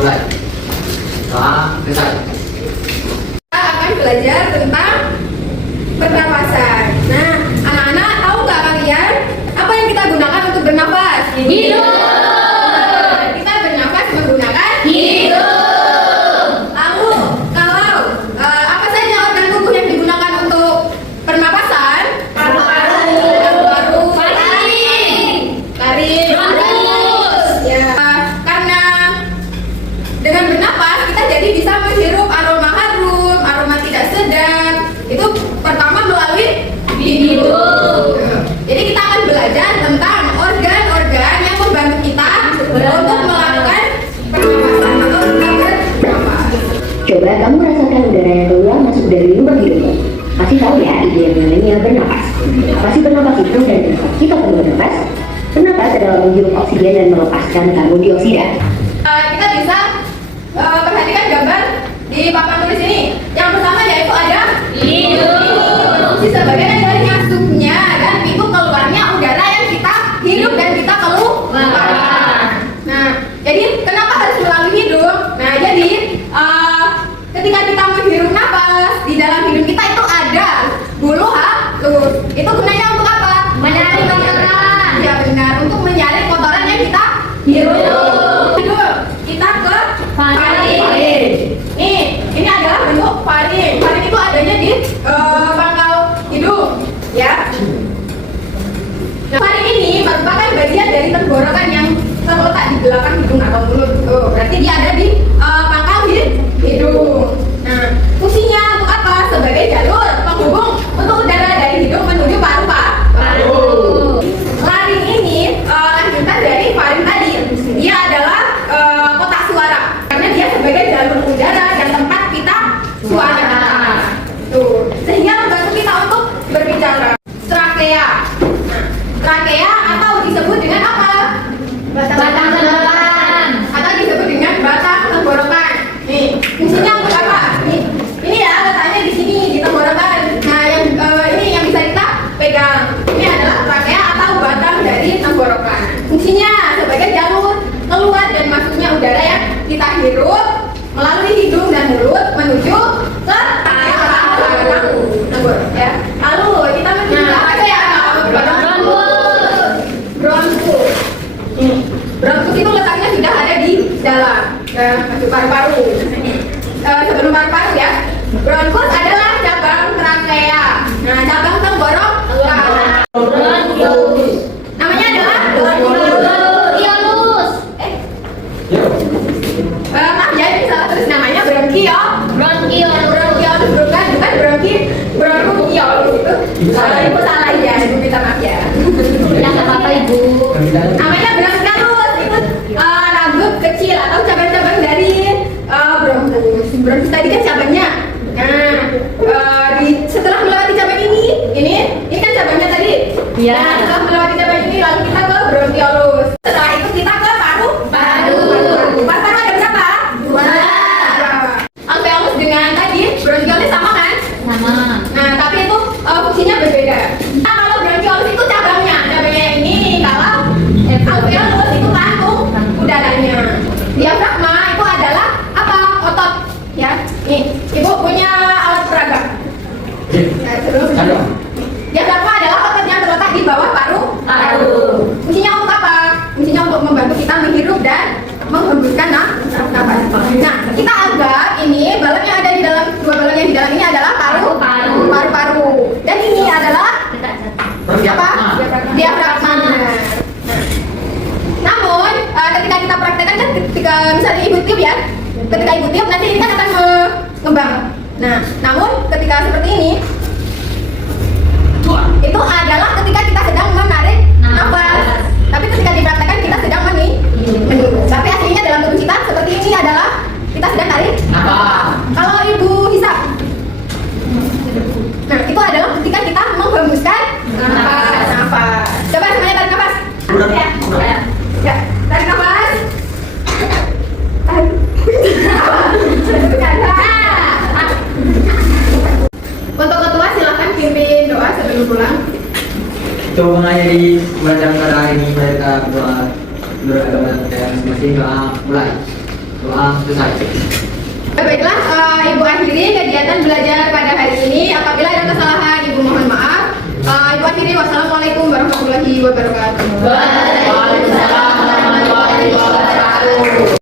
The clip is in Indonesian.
mulai. Doa selesai. Kita akan belajar tentang pernapasan. Nah, anak-anak tahu nggak kalian apa yang kita gunakan untuk bernapas? Hidung. Kita bernapas menggunakan Hidung. Lalu, kalau apa saja organ tubuh yang digunakan untuk pernapasan? Paru-paru, taring, ya. Karena dengan bernapas kita jadi bisa menghirup aroma harum, aroma tidak sedap. Itu pertama melalui hidung. Jadi kita akan belajar tentang organ-organ yang membantu kita untuk melakukan pernapasan atau bernapas. Coba kamu rasakan udara yang keluar masuk dari lubang hidungmu. Kasih tahu ya ide yang namanya bernapas. Apa sih bernapas itu dan kenapa kita perlu bernapas? Bernapas adalah menghirup oksigen dan melepaskan karbon dioksida. Kita bisa perhatikan gambar di papan tulis ini. Yang pertama yaitu ada Hidung. fungsi sebagai dari masuknya dan pintu keluarnya udara yang kita hirup dan kita keluarkan. Nah, jadi kenapa harus melalui hidung? Nah, jadi ketika kita menghirup nafas di dalam hidung kita itu ada bulu halus. Itu gunanya untuk apa? Menyaring kotoran. Ya benar, untuk menyaring kotoran yang kita hirup. Hidung kita ke faring. Ini adalah bentuk faring. Faring itu adanya di pangkal hidung, ya. Nah, faring ini merupakan bagian dari tenggorokan yang terletak di belakang hidung atau mulut. Berarti dia ada di pangkal hidung. Nah, fungsinya untuk apa? Sebagai jalur penghubung untuk udara dari hidung menuju paru-paru. Laring ini lanjutan dari faring tadi. Dia adalah kotak suara karena dia sebagai jalur udara dan tempat kita suara. Tuh, sehingga membantu kita untuk berbicara. Trakea. Nah, trakea atau disebut dengan apa? Batang tenggorokan. Atau disebut dengan batang tenggorokan. Nih, fungsinya untuk apa? Nih, ini ya letaknya di sini di tenggorokan. Nah, yang ini yang bisa kita pegang. Ini adalah trakea atau batang dari tenggorokan. Fungsinya sebagai jalur keluar dan masuknya udara yang kita hirup melalui hidung dan mulut menuju ke tenggorokan. Ya. Lalu kita menuju apa aja ya? Bronkus. Bronkus itu letaknya sudah ada di dalam masuk paru-paru. Sebelum paru-paru ya. Bronkus adalah cabang trakea. Nah, cabang tenggorokan. Namanya adalah Bronkiolus. maaf ya, ini salah tulis namanya Bronkiolus. bronkiolus bukan bronkiolus itu. Ibu salah ya, ibu minta maaf ya. Ya nggak apa-apa ibu. Namanya bronkiolus itu rambut kecil atau cabang-cabang dari bronkus. Bronkus tadi kan cabangnya. Nah, setelah melewati cabang ini kan cabangnya tadi. Iya. Nah, setelah melewati cabang ini lalu kita ke bronkiolus. Setelah itu kita ke paru-paru. Paru-paru ada berapa? Dua. Alveolus dengan tadi bronkiolus sama kan? Sama. Nah, tapi itu fungsinya berbeda. Nah, kalau bronkiolus itu cabangnya yang ini. Kalau alveolus itu kantung udaranya. Diafragma itu adalah apa? Otot. Ya, nih, ibu punya alat peraga. Nah, terus. Diafragma adalah otot yang terletak di bawah paru-paru. Fungsinya untuk apa? Fungsinya untuk membantu kita menghirup dan menghembuskan nafas. Nah, kita anggap ini balon yang ada di dalam dua balon yang di dalam ini adalah paru-paru. Dan ini adalah apa? Diafragma. Namun, ketika kita praktekkan kan ketika misalnya ibu tiup ya, ketika ibu tiup nanti ini kan akan mengembang. Nah, namun ketika seperti ini itu adalah ketika kita sedang menarik nafas. Tapi ketika dipraktekkan kita sedang meniup. Tapi aslinya dalam tubuh kita seperti ini adalah kita sedang tarik nafas. Kalau ibu hisap, nah itu adalah ketika kita menghembuskan nafas. Coba semuanya tarik nafas. Ya, tarik nafas. Untuk ketua silakan pimpin doa sebelum pulang. Coba mengakhiri pembelajaran pada hari ini, mereka berdoa menurut agama kita masing-masing. Doa mulai. Doa selesai. Baiklah, Ibu akhiri kegiatan belajar pada hari ini. Apabila ada kesalahan, Ibu mohon maaf. Ibu akhiri, wassalamualaikum warahmatullahi wabarakatuh. Waalaikumsalam warahmatullahi wabarakatuh.